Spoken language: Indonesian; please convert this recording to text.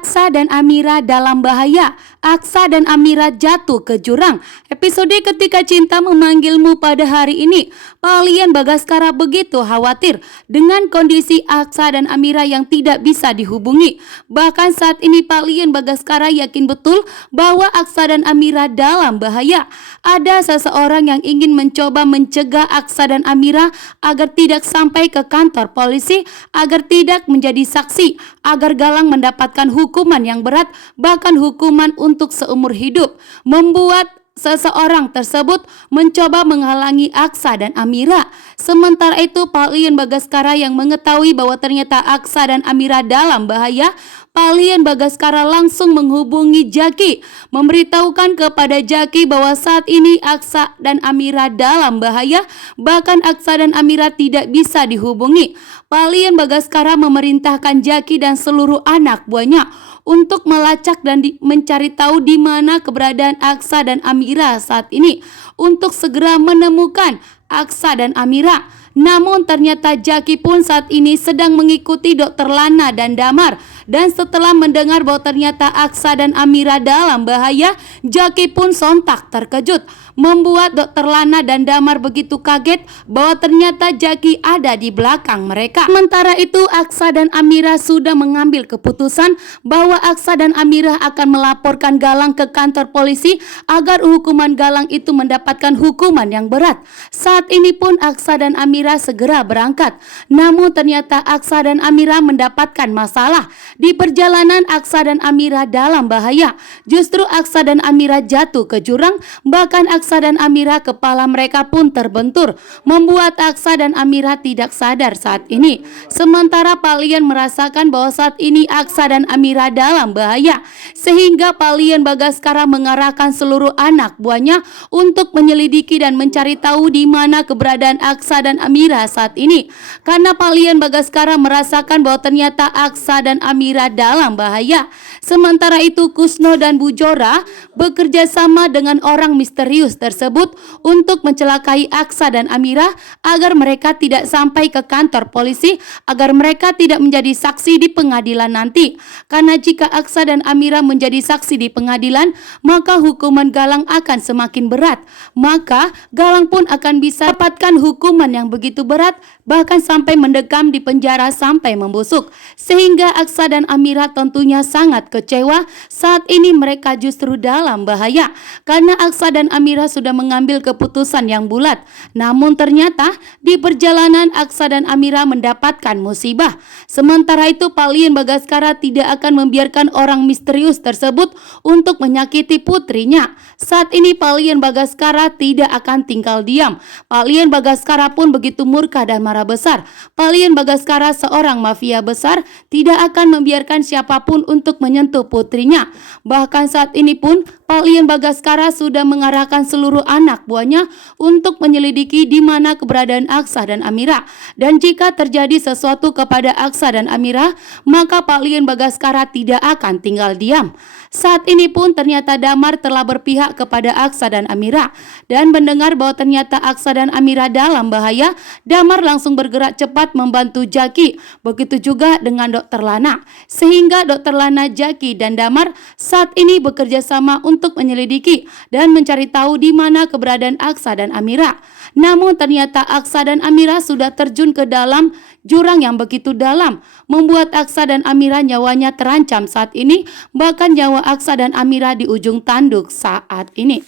Aksa dan Amira dalam bahaya. Aksa dan Amira jatuh ke jurang. Episode Ketika Cinta Memanggilmu pada hari ini. Kalian Bagaskara begitu khawatir dengan kondisi Aksa dan Amira yang tidak bisa dihubungi. Bahkan saat ini kalian Bagaskara yakin betul bahwa Aksa dan Amira dalam bahaya. Ada seseorang yang ingin mencoba mencegah Aksa dan Amira agar tidak sampai ke kantor polisi, agar tidak menjadi saksi, agar Galang mendapatkan hukuman yang berat, bahkan hukuman untuk seumur hidup. Membuat seseorang tersebut mencoba menghalangi Aksa dan Amira. Sementara itu kalian Bagaskara yang mengetahui bahwa ternyata Aksa dan Amira dalam bahaya, kalian Bagaskara langsung menghubungi Jaki, memberitahukan kepada Jaki bahwa saat ini Aksa dan Amira dalam bahaya, bahkan Aksa dan Amira tidak bisa dihubungi. Kalian Bagaskara memerintahkan Jaki dan seluruh anak buahnya untuk melacak dan mencari tahu di mana keberadaan Aksa dan Amira saat ini, untuk segera menemukan Aksa dan Amira. Namun ternyata Jaki pun saat ini sedang mengikuti Dr. Lana dan Damar. Dan setelah mendengar bahwa ternyata Aksa dan Amira dalam bahaya, Jaki pun sontak terkejut, membuat Dr. Lana dan Damar begitu kaget bahwa ternyata Jaki ada di belakang mereka. Sementara itu Aksa dan Amira sudah mengambil keputusan bahwa Aksa dan Amira akan melaporkan Galang ke kantor polisi agar hukuman Galang itu mendapatkan hukuman yang berat. Saat ini pun Aksa dan Amira segera berangkat. Namun ternyata Aksa dan Amira mendapatkan masalah. Di perjalanan Aksa dan Amira dalam bahaya. Justru Aksa dan Amira jatuh ke jurang, bahkan Aksa dan Amira kepala mereka pun terbentur, membuat Aksa dan Amira tidak sadar saat ini. Sementara kalian merasakan bahwa saat ini Aksa dan Amira dalam bahaya, sehingga kalian Bagaskara mengarahkan seluruh anak buahnya untuk menyelidiki dan mencari tahu di mana keberadaan Aksa dan Amira saat ini. Karena kalian Bagaskara merasakan bahwa ternyata Aksa dan Amira dalam bahaya. Sementara itu Kusno dan Bu Jora bekerja sama dengan orang misterius tersebut untuk mencelakai Aksa dan Amira agar mereka tidak sampai ke kantor polisi, agar mereka tidak menjadi saksi di pengadilan nanti. Karena jika Aksa dan Amira menjadi saksi di pengadilan, maka hukuman Galang akan semakin berat. Maka Galang pun akan bisa dapatkan hukuman yang begitu berat, bahkan sampai mendekam di penjara sampai membusuk. Sehingga Aksa dan Amira tentunya sangat kecewa. Saat ini mereka justru dalam bahaya karena Aksa dan Amira sudah mengambil keputusan yang bulat. Namun ternyata di perjalanan Aksa dan Amira mendapatkan musibah. Sementara itu kalian Bagaskara tidak akan membiarkan orang misterius tersebut untuk menyakiti putrinya. Saat ini kalian Bagaskara tidak akan tinggal diam. Kalian Bagaskara pun begitu murka dan marah besar. Kalian Bagaskara seorang mafia besar tidak akan membiarkan siapapun untuk menyentuh putrinya. Bahkan saat ini pun kalian Bagaskara sudah mengarahkan seluruh anak buahnya untuk menyelidiki di mana keberadaan Aksa dan Amira. Dan jika terjadi sesuatu kepada Aksa dan Amira, maka kalian Bagaskara tidak akan tinggal diam. Saat ini pun ternyata Damar telah berpihak kepada Aksa dan Amira. Dan mendengar bahwa ternyata Aksa dan Amira dalam bahaya, Damar langsung bergerak cepat membantu Jaki. Begitu juga dengan Dr. Lana. Sehingga Dr. Lana, Jaki, dan Damar saat ini bekerja sama untuk menyelidiki dan mencari tahu di mana keberadaan Aksa dan Amira. Namun ternyata Aksa dan Amira sudah terjun ke dalam jurang yang begitu dalam, membuat Aksa dan Amira nyawanya terancam saat ini. Bahkan nyawa Aksa dan Amira di ujung tanduk saat ini.